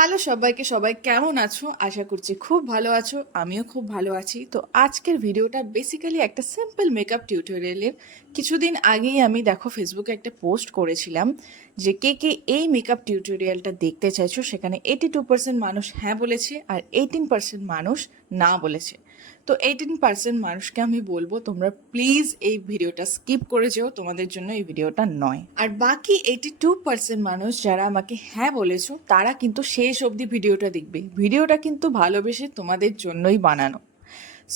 Hello সবাইকে, সবাই কেমন আছো? আশা করছি খুব ভালো আছো। আমিও খুব ভালো আছি। তো আজকের ভিডিওটা বেসিক্যালি একটা সিম্পল মেকআপ টিউটোরিয়ালের। কিছুদিন আগেই আমি দেখো ফেসবুকে একটা পোস্ট করেছিলাম যে কে কে এই মেকআপ টিউটোরিয়ালটা দেখতে চাইছো। সেখানে 82% মানুষ হ্যাঁ বলেছে আর 18% মানুষ না বলেছে। তো 18% মানুষকে আমি বলবো তোমরা প্লিজ এই ভিডিওটা স্কিপ করে যেও, তোমাদের জন্য এই ভিডিওটা নয়। আর বাকি 82% মানুষ যারা আমাকে হ্যাঁ বলেছো তারা কিন্তু শেষ অবধি ভিডিওটা দেখবে। ভিডিওটা কিন্তু ভালোবেসে তোমাদের জন্যই বানানো।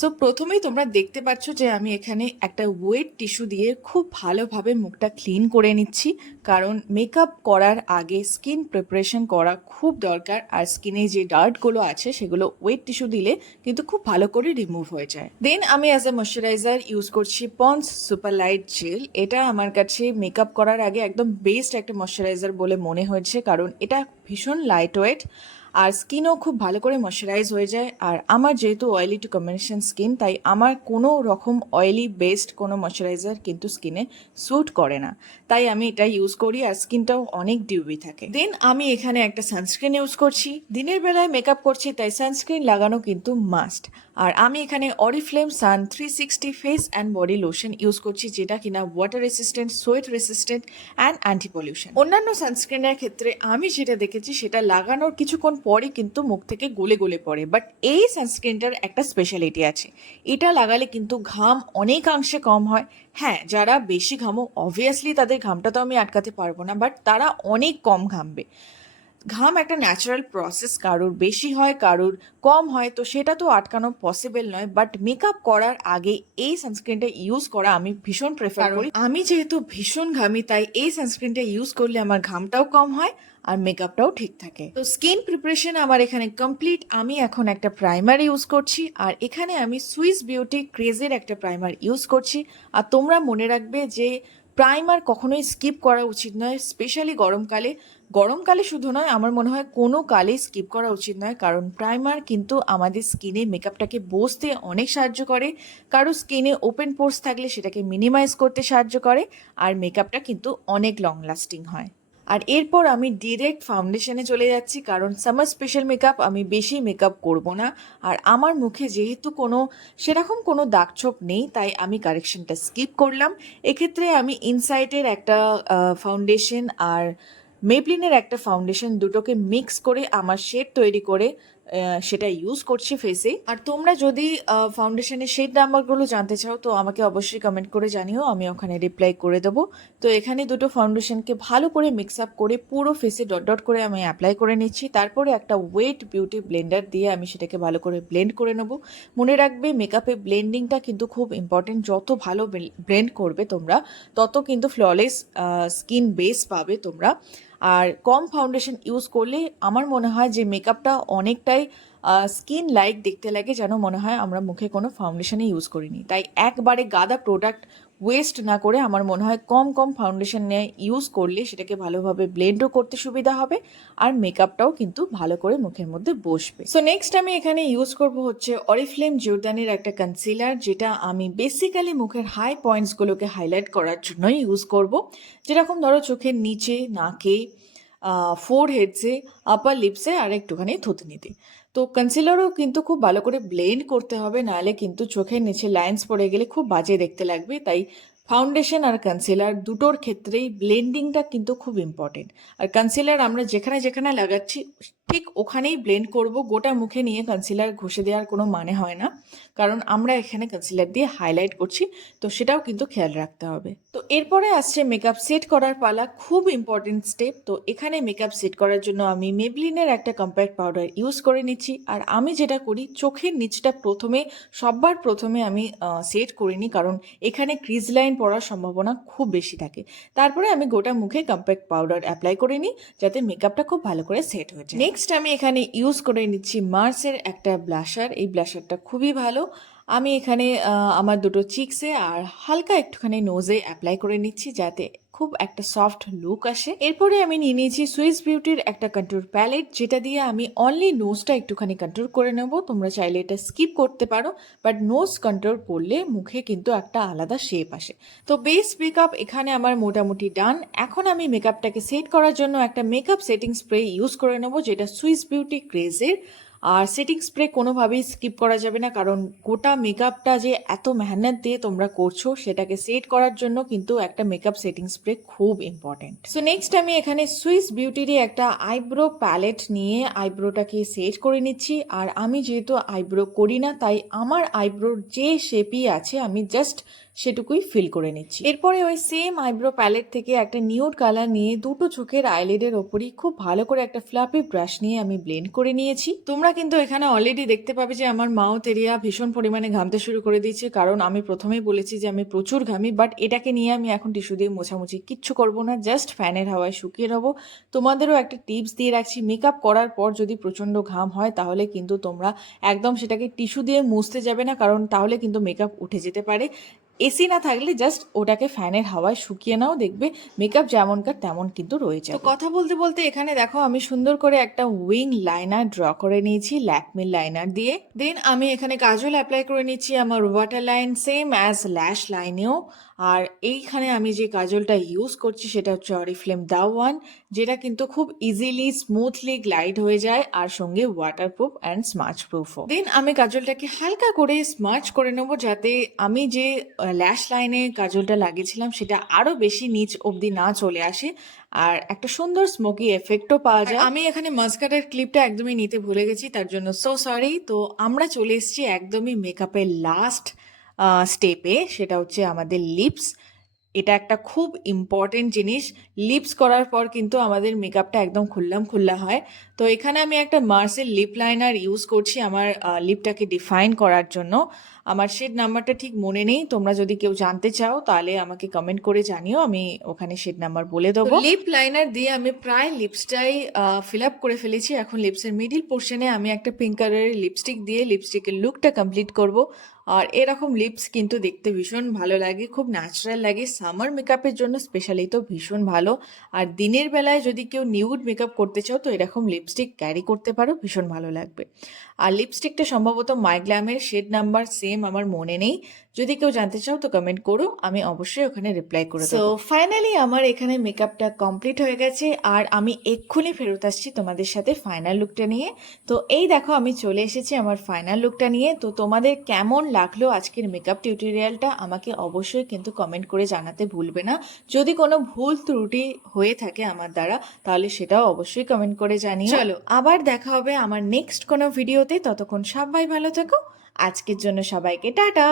সো প্রথমেই তোমরা দেখতে পাচ্ছ যে আমি এখানে একটা ওয়েট টিস্যু দিয়ে খুব ভালোভাবে মুখটা ক্লিন করে নিচ্ছি, কারণ মেকআপ করার আগে স্কিন প্রিপারেশন করা খুব দরকার। আর স্কিনে যে ডার্টগুলো আছে সেগুলো ওয়েট টিস্যু দিলে কিন্তু খুব ভালো করে রিমুভ হয়ে যায়। দেন আমি অ্যাজ এ ময়শ্চারাইজার ইউজ করছি পন্ডস সুপার লাইট জেল। এটা আমার কাছে মেকআপ করার আগে একদম বেস্ট একটা ময়শ্চারাইজার বলে মনে হয়েছে, কারণ এটা ভীষণ লাইট ওয়েট আর স্কিনও খুব ভালো করে ময়শ্চারাইজ হয়ে যায়। আর আমার যেহেতু অয়েলি টু কম্বিনেশন স্কিন, তাই আমার কোনো রকম অয়েলি বেসড কোনো ময়শ্চারাইজার কিন্তু স্কিনে স্যুট করে না, তাই আমি এটা ইউজ করি। আর স্কিনটাও অনেক ডিউবি থাকে। দেন আমি এখানে একটা সানস্ক্রিন ইউজ করছি। দিনের বেলায় মেকআপ করছি তাই সানস্ক্রিন লাগানো কিন্তু মাস্ট। আর আমি এখানে Oriflame sun 360 face and body lotion use করছি, যেটা কিনা water resistant, sweat resistant and anti pollution. অন্যান্য সানস্ক্রিনের ক্ষেত্রে আমি যেটা দেখেছি সেটা লাগানোর কিছুক্ষণ পরই কিন্তু মুখ থেকে গলে গলে পড়ে, বাট এই সানস্ক্রিনটার একটা স্পেশালিটি আছে। এটা লাগালে কিন্তু ঘাম অনেকাংশে কম হয়। হ্যাঁ, যারা বেশি ঘামো অবভিয়াসলি তাদের ঘামটা তো আমি আটকাতে পারবো না, বাট তারা অনেক কম ঘামবে। ঘাম একটা ন্যাচারাল প্রসেস, কারোর বেশি হয় কারোর কম হয়, তো সেটা তো আটকানো পসিবল নয়। বাট মেকআপ করার আগে এই সানস্ক্রিনটা ইউজ করা আমি ভীষণ প্রেফার করি। আমি যেহেতু ভীষণ ঘামি তাই এই সানস্ক্রিনটা ইউজ করলে আমার ঘামটাও কম হয় আর মেকআপটাও ঠিক থাকে। তো স্কিন প্রিপারেশন আমার এখানে কমপ্লিট। আমি এখন একটা প্রাইমার ইউজ করছি, আর এখানে আমি সুইস বিউটি ক্রেজের একটা প্রাইমার ইউজ করছি। আর তোমরা মনে রাখবে যে প্রাইমার কখনোই স্কিপ করা উচিত নয়, স্পেশালি গরমকালে। গরমকালে শুধু নয়, আমার মনে হয় কোনো কালে স্কিপ করা উচিত নয়, কারণ প্রাইমার কিন্তু আমাদের স্কিনে মেকআপটাকে বসতে অনেক সাহায্য করে। কারো স্কিনে ওপেন পোর্স থাকলে সেটাকে মিনিমাইজ করতে সাহায্য করে, আর মেকআপটা কিন্তু অনেক লং লাস্টিং হয়। আর এরপর আমি ডিরেক্ট ফাউন্ডেশনে চলে যাচ্ছি, কারণ সামার স্পেশাল মেকআপ আমি বেশি মেকআপ করব না। আর আমার মুখে যেহেতু সেরকম কোনো দাগছোপ নেই, তাই আমি কারেকশনটা স্কিপ করলাম। এক্ষেত্রে আমি ইনসাইটের একটা ফাউন্ডেশন আর মেবলিনের একটা ফাউন্ডেশন দুটোকে মিক্স করে আমার শেড তৈরি করে সেটা ইউজ করছি ফেসে। আর তোমরা যদি ফাউন্ডেশনের শেড নাম্বারগুলো জানতে চাও তো আমাকে অবশ্যই কমেন্ট করে জানিও, আমি ওখানে রিপ্লাই করে দেবো। তো এখানে দুটো ফাউন্ডেশনকে ভালো করে মিক্স আপ করে পুরো ফেসে ডট ডট করে আমি অ্যাপ্লাই করে নিচ্ছি। তারপরে একটা ওয়েট বিউটি ব্লেন্ডার দিয়ে আমি সেটাকে ভালো করে ব্লেন্ড করে নেবো। মনে রাখবে মেকআপে ব্লেন্ডিংটা কিন্তু খুব ইম্পর্টেন্ট। যত ভালো ব্লেন্ড করবে তোমরা, তত কিন্তু ফ্ললেস স্কিন বেস পাবে তোমরা। আর কম ফাউন্ডেশন ইউজ করলে আমার মনে হয় যে মেকআপটা অনেকটাই স্কিন লাইক দেখতে লাগে, যেন মনে হয় আমরা মুখে কোনো ফাউন্ডেশনই ইউজ করিনি। তাই একবারে গাদা প্রোডাক্ট ওয়েস্ট না করে আমার মনে হয় কম কম ফাউন্ডেশন নিয়ে ইউজ করলে সেটাকে ভালোভাবে ব্লেন্ডও করতে সুবিধা হবে, আর মেকআপটাও কিন্তু ভালো করে মুখের মধ্যে বসবে। সো নেক্সট আমি এখানে ইউজ করব হচ্ছে অরিফ্লেম জর্দানের একটা কনসিলার, যেটা আমি বেসিক্যালি মুখের হাই পয়েন্টসগুলোকে হাইলাইট করার জন্যই ইউজ করব। যেরকম ধরো চোখের নিচে, নাকে, ফোর হেডসে, আপার লিপসে আর একটুখানি থুতনিতে। তো কনসিলারও কিন্তু খুব ভালো করে ব্লেন্ড করতে হবে, নাহলে কিন্তু চোখের নিচে লাইন্স পড়ে গেলে খুব বাজে দেখতে লাগবে। তাই ফাউন্ডেশন আর কনসিলার দুটোর ক্ষেত্রেই ব্লেন্ডিংটা কিন্তু খুব ইম্পর্টেন্ট। আর কনসিলার আমরা যেখানে যেখানে লাগাচ্ছি ঠিক ওখানেই ব্লেন্ড করব। গোটা মুখে নিয়ে কনসিলার ঘষে দেওয়ার কোনো মানে হয় না, কারণ আমরা এখানে কনসিলার দিয়ে হাইলাইট করছি, তো সেটাও কিন্তু খেয়াল রাখতে হবে। তো এরপরে আসছে মেকআপ সেট করার পালা, খুব ইম্পর্টেন্ট স্টেপ। তো এখানে মেকআপ সেট করার জন্য আমি মেবলিনের একটা কম্প্যাক্ট পাউডার ইউজ করে নিচ্ছি। আর আমি যেটা করি, চোখের নিচটা সবার প্রথমে আমি সেট করে নিই, কারণ এখানে ক্রিজ লাইন পড়ার সম্ভাবনা খুব বেশি থাকে। তারপরে আমি গোটা মুখে কম্প্যাক্ট পাউডার অ্যাপ্লাই করে নিই, যাতে মেকআপটা খুব ভালো করে সেট হয়ে যায়। নেক্সট আমি এখানে ইউজ করে নিচ্ছি মার্সের একটা ব্লাশার। এই ব্লাশারটা খুবই ভালো। আমি এখানে আমার দুটো চিক্সে আর হালকা একটুখানি নোজে অ্যাপ্লাই করে নিচ্ছি, যাতে খুব একটা সফট লুক আসে। এরপরে আমি নিয়ে নিয়েছি সুইস বিউটির একটা কন্ট্রোল প্যালেট, যেটা দিয়ে আমি অনলি নোজটা একটুখানি কন্ট্রোল করে নেব। তোমরা চাইলে এটা স্কিপ করতে পারো, বাট নোজ কন্ট্রোল করলে মুখে কিন্তু একটা আলাদা শেপ আসে। তো বেস মেকআপ এখানে আমার মোটামুটি ডান। এখন আমি মেকআপটাকে সেট করার জন্য একটা মেকআপ সেটিং স্প্রে ইউজ করে নেব, যেটা সুইস বিউটি ক্রেজের। আর সেটিং স্প্রে কোনোভাবেই স্কিপ করা যাবে না, কারণ গোটা মেকআপটা যে এত মেহনত দিয়ে তোমরা করছো সেটাকে সেট করার জন্য কিন্তু একটা মেকআপ সেটিং স্প্রে খুব ইম্পর্টেন্ট। সো নেক্সট আমি এখানে সুইস বিউটিরই একটা আইব্রো প্যালেট নিয়ে আইব্রোটাকে সেট করে নিচ্ছি। আর আমি যেহেতু আইব্রো করি না, তাই আমার আইব্রোর যে শেপই আছে আমি জাস্ট সেটুকুই ফিল করে নিচ্ছি। এরপরে ওই সেম আইব্রো প্যালেট থেকে একটা নিউড কালার নিয়ে দুটো চোখের আইলিডের ওপরই খুব ভালো করে একটা ফ্লাপি ব্রাশ নিয়ে আমি ব্লেন্ড করে নিয়েছি। তোমরা কিন্তু এখানে অলরেডি দেখতে পাবে যে আমার মাউথ এরিয়া ভীষণ পরিমাণে ঘামতে শুরু করে দিয়েছে, কারণ আমি প্রথমেই বলেছি যে আমি প্রচুর ঘামি। বাট এটাকে নিয়ে আমি এখন টিস্যু দিয়ে মোছামুছি কিচ্ছু করব না, জাস্ট ফ্যানের হাওয়ায় শুকিয়ে নেবো। তোমাদেরও একটা টিপস দিয়ে রাখছি, মেকআপ করার পর যদি প্রচণ্ড ঘাম হয় তাহলে কিন্তু তোমরা একদম সেটাকে টিস্যু দিয়ে মুছতে যাবে না, কারণ তাহলে কিন্তু মেকআপ উঠে যেতে পারে। এসি না থাকলে জাস্ট ওটাকে ফ্যানের হাওয়ায় শুকিয়ে নাও, দেখবে মেকআপ যেমনকার তেমন কিন্তু রয়ে যাবে। তো কথা বলতে বলতে এখানে দেখো আমি সুন্দর করে একটা উইং লাইনার ড্র করে নিয়েছি ল্যাকমির লাইনার দিয়ে। দেন আমি এখানে কাজল অ্যাপ্লাই করে নিচ্ছি আমার ওয়াটার লাইন, সেম অ্যাজ ল্যাশ লাইনেও। আর এইখানে আমি যে কাজলটা ইউজ করছি সেটা হচ্ছে অরিফ্লেম দা ওয়ান, যেটা কিন্তু খুব ইজিলি স্মুথলি গ্লাইড হয়ে যায় আর সঙ্গে ওয়াটারপ্রুফ অ্যান্ড স্মাচ প্রুফও। দেন আমি কাজলটাকে হালকা করে স্মাচ করে নেবো, যাতে আমি যে ল্যাশ লাইনে কাজলটা লাগিয়েছিলাম সেটা আরো বেশি নিচ অবধি না চলে আসে আর একটা সুন্দর স্মোকি এফেক্টও পাওয়া যায়। আমি এখানে মাস্কারার ক্লিপটা একদমই নিতে ভুলে গেছি, তার জন্য সো সরি। তো আমরা চলে এসেছি একদমই মেকআপের লাস্ট স্টেপে, সেটা হচ্ছে আমাদের লিপস। এটা একটা খুব ইম্পর্টেন্ট জিনিস। লিপস করার পর কিন্তু আমাদের মেকআপটা একদম খুল্লা হয়। তো এখানে আমি একটা মার্সের লিপ লাইনার ইউজ করছি আমার লিপটাকে ডিফাইন করার জন্য। আমার শেড নাম্বারটা ঠিক মনে নেই, তোমরা যদি কেউ জানতে চাও তাহলে আমাকে কমেন্ট করে জানিও, আমি ওখানে শেড নাম্বার বলে দেবো। লিপ লাইনার দিয়ে আমি প্রায় লিপসটাই ফিল আপ করে ফেলেছি। এখন লিপসের মিডিল পোর্শনে আমি একটা পিঙ্ক কালারের লিপস্টিক দিয়ে লিপস্টিকের লুকটা কমপ্লিট করব। আর এরকম লিপস কিন্তু দেখতে ভীষণ ভালো লাগে, খুব ন্যাচারাল লাগে। সামার মেকআপের জন্য স্পেশালি তো ভীষণ ভালো। আর দিনের বেলায় যদি কেউ নিউড মেকআপ করতে চাও তো এরকম লিপস্টিক ক্যারি করতে পারো, ভীষণ ভালো লাগবে। আর লিপস্টিকটা সম্ভবত মাইগ্ল্যামের শেড নাম্বার সেম আমার মনে নেই, যদি কেউ জানতে চাও তো কমেন্ট করো, আমি অবশ্যই ওখানে রিপ্লাই করে দেবো। সো ফাইনালি আমার এখানে মেকআপটা কমপ্লিট হয়ে গেছে আর আমি এক্ষুনি ফেরত আসছি তোমাদের সাথে ফাইনাল লুকটা নিয়ে। তো এই দেখো আমি চলে এসেছি আমার ফাইনাল লুকটা নিয়ে। তো তোমাদের কেমন লাগলো আজকের মেকআপ টিউটোরিয়ালটা আমাকে অবশ্যই কিন্তু কমেন্ট করে জানাতে ভুলবে না। যদি কোনো ভুল ত্রুটি হয়ে থাকে আমার দ্বারা তাহলে সেটাও অবশ্যই কমেন্ট করে জানিও। চলো আবার দেখা হবে আমার নেক্সট কোনো ভিডিওতে, ততক্ষণ সবাই ভালো থেকো। আজকের জন্য সবাইকে টাটা।